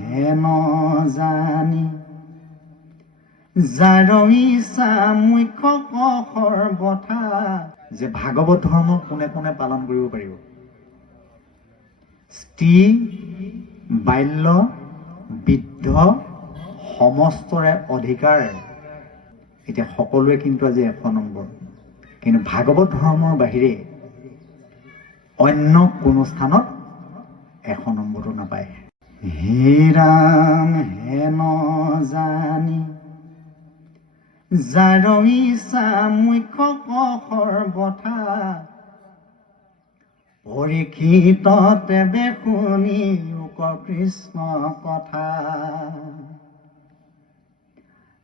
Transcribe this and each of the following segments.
হেন জানি যাৰ ইচ্ছা মুখ্য সৰ্বথা যে ভাগৱত ধৰ্ম কোনে কোনে পালন কৰিব পাৰিব? স্ত্ৰী, বাল্য, বৃদ্ধ সমস্তৰে অধিকাৰ। এতিয়া সকলোৱে কিন্তু আজি 1 নম্বৰ, কিন্তু ভাগৱত ধৰ্মৰ বাহিৰে অন্য কোনো স্থানত 1 নম্বৰটো নাপায়। হে ৰাম হেন জানি যাৰ ইচ্ছা মুখ্য সৰ্বথা পৰীক্ষিততে শুনি কৃষ্ণ কথা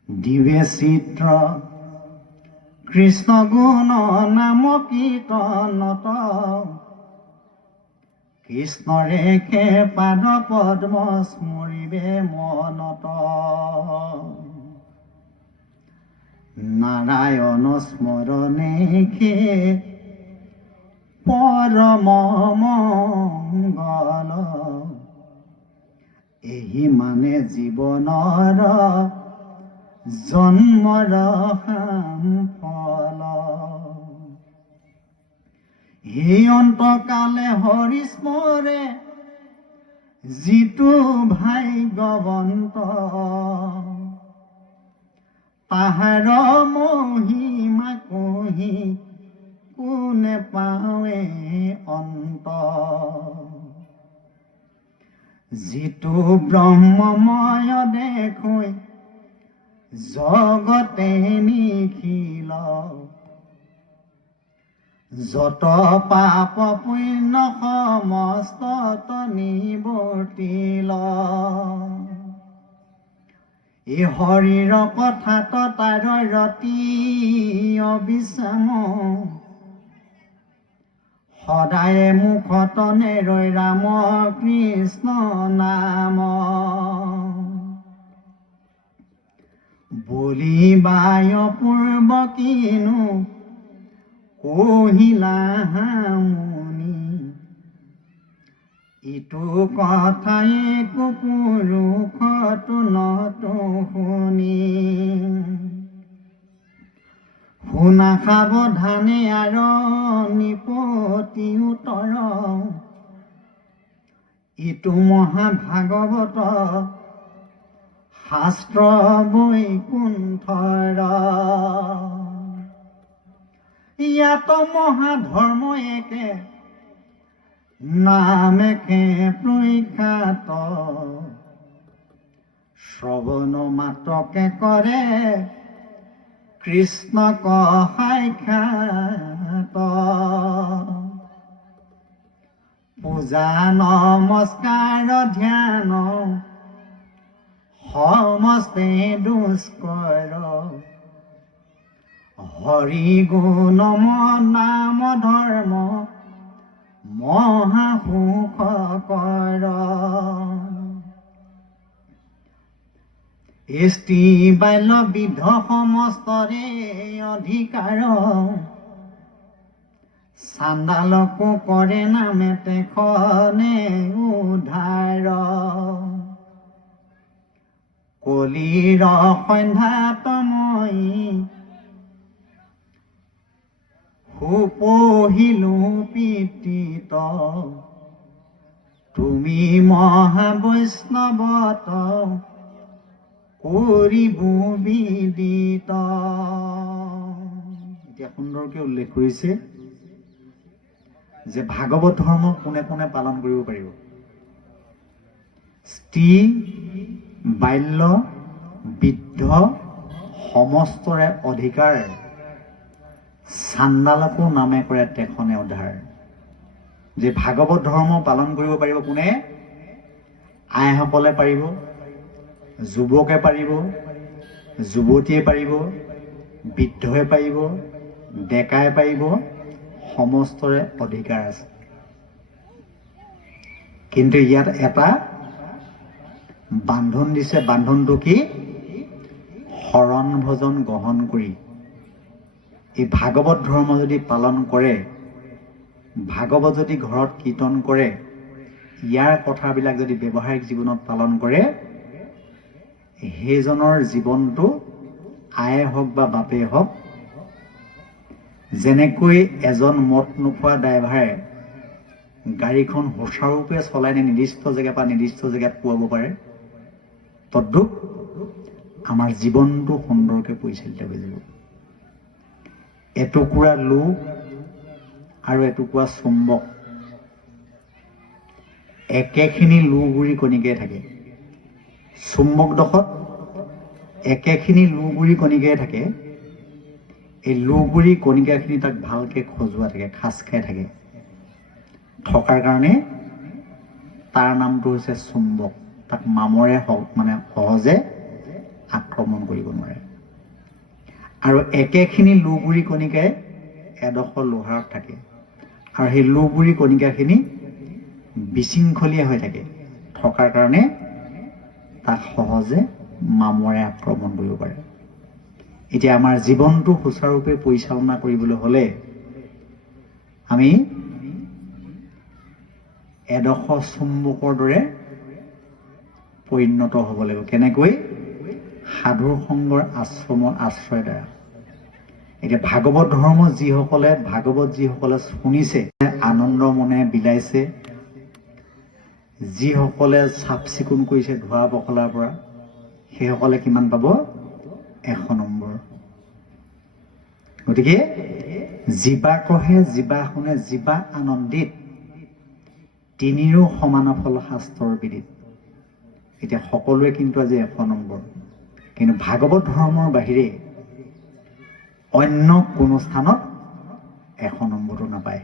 দিবে চিত্ৰ কৃষ্ণ গুণ নাম কীৰ্তনত কৃষ্ণৰে পাদ পদ্ম স্মৰিবে মনত নাৰায়ণ স্মৰণে পৰম মংগল এই মানে জীৱনৰ জন্মৰ ফল এই অন্তকালে হৰি স্মৰে যিটো ভাগ্যৱন্ত তাহাৰ মহিমা কহি কোনে পাৱে অন্ত যিটো ব্ৰহ্মময় দেখৈ জগতে নিখিল যত পাপ পুণ্য সমস্ত নিবৰ্তিল এই হৰিৰ কথাত তাৰ ৰতি অবিশ্ৰাম সদায় মুখত নেৰৈ ৰাম কৃষ্ণ নাম বলিবায় পূৰ্ব কিনো কহিলা মুনি ইটো কথাই পুৰুষতো নতো শুনি শুনা সাৱধানে আৰু নিপতি উত্তৰ ইটো মহাভাগৱত শাস্ত্ৰ বৈকুণ্ঠৰ ইয়াত মহাধৰ্ম একে নাম একে প্ৰখ্যাত শ্ৰৱণ মাত্ৰকে কৰে কৃষ্ণক সাক্ষাৎ পূজা নমস্কাৰ ধ্যান সমস্তে দুষ্কৰ হৰি গুণ নাম ধৰ্ম মহাসুখকৰ স্ত্ৰী বাল্য বৃদ্ধ সমস্তৰে অধিকাৰ চাণ্ডালকো কৰে নামে তেখনে উদ্ধাৰ কলিৰ সন্ধ্যাতময়ী সুপহিলো পিতিত তুমি মহাবৈষ্ণৱত কৰিব বিদিত। এতিয়া সুন্দৰকৈ উল্লেখ কৰিছে যে ভাগৱত ধৰ্ম কোনে কোনে পালন কৰিব পাৰিব? স্ত্ৰী, বাল্য, বৃদ্ধ সমস্তৰে অধিকাৰ চাণ্ডালকো নামে কৰে তেখনে উদ্ধাৰ। যে ভাগৱত ধৰ্ম পালন কৰিব পাৰিব কোনে? আইসকলে পাৰিব, যুৱকে পাৰিব, যুৱতীয়ে পাৰিব, বৃদ্ধই পাৰিব, ডেকাই পাৰিব, সমস্তৰে অধিকাৰ আছে। কিন্তু ইয়াত এটা বান্ধন দিছে। বান্ধনটো কি? শৰণ ভজন গ্ৰহণ কৰি এই ভাগৱত ধৰ্ম যদি পালন কৰে, ভাগৱত যদি ঘৰত কীৰ্তন কৰে, ইয়াৰ কথাবিলাক যদি ব্যৱহাৰিক জীৱনত পালন কৰে, সেইজনৰ জীৱনটো আয়ে হওক বা বাপেই হওক, যেনেকৈ এজন মদ নোখোৱা ড্ৰাইভাৰে গাড়ীখন সুচাৰুৰূপে চলাই নি নিৰ্দিষ্ট জেগাৰ পৰা নিৰ্দিষ্ট জেগাত পোৱাব পাৰে, তদ্ৰূপ আমাৰ জীৱনটো সুন্দৰকৈ পৰিচালিত হৈ যাব। এটুকুৰা লো আৰু এটুকুৰা চুম্বক একেখিনি লুগুৰি কণিকাই থাকে। চুম্বকডোখৰত একেখিনি লুগুৰি কণিকাই থাকে। এই লুগুৰি কণিকাখিনি তাক ভালকৈ খজুৱা থাকে, খাজ খাই থাকে। থকাৰ কাৰণে তাৰ নামটো হৈছে চুম্বক। তাক মামৰে সহজে আক্ৰমণ কৰিব নোৱাৰে। আৰু একেখিনি লুগুৰি কণিকাই এডোখৰ লোহাৰত থাকে, আৰু সেই লুগুৰি কণিকাখিনি বিশৃংখলীয়া হৈ থাকে। থকাৰ কাৰণে তাক সহজে মামৰে আক্ৰমণ কৰিব পাৰে। এতিয়া আমাৰ জীৱনটো সুচাৰুৰূপে পৰিচালনা কৰিবলৈ হ'লে আমি এডোখৰ চুম্বকৰ দৰে পৰিণত হ'ব লাগিব। কেনেকৈ? সাধুৰ সংগৰ আশ্ৰমৰ আশ্ৰয় দ্বাৰা। এতিয়া ভাগৱত ধৰ্ম যিসকলে শুনিছে, আনন্দ মনে বিলাইছে, যিসকলে চাফ চিকুণ কৰিছে ধোৱা পখলাৰ পৰা, সেইসকলে কিমান পাব? 100 নম্বৰ। গতিকে জীৱা কহে, জীৱা শুনে, জীৱা আনন্দিত, তিনিৰো সমান ফল শাস্ত্ৰৰ বিদিত। এতিয়া সকলোৱে কিন্তু আজি 100 নম্বৰ। কিন্তু ভাগৱত ধৰ্মৰ বাহিৰে অন্য কোনো স্থানত 100 নম্বৰটো নাপায়।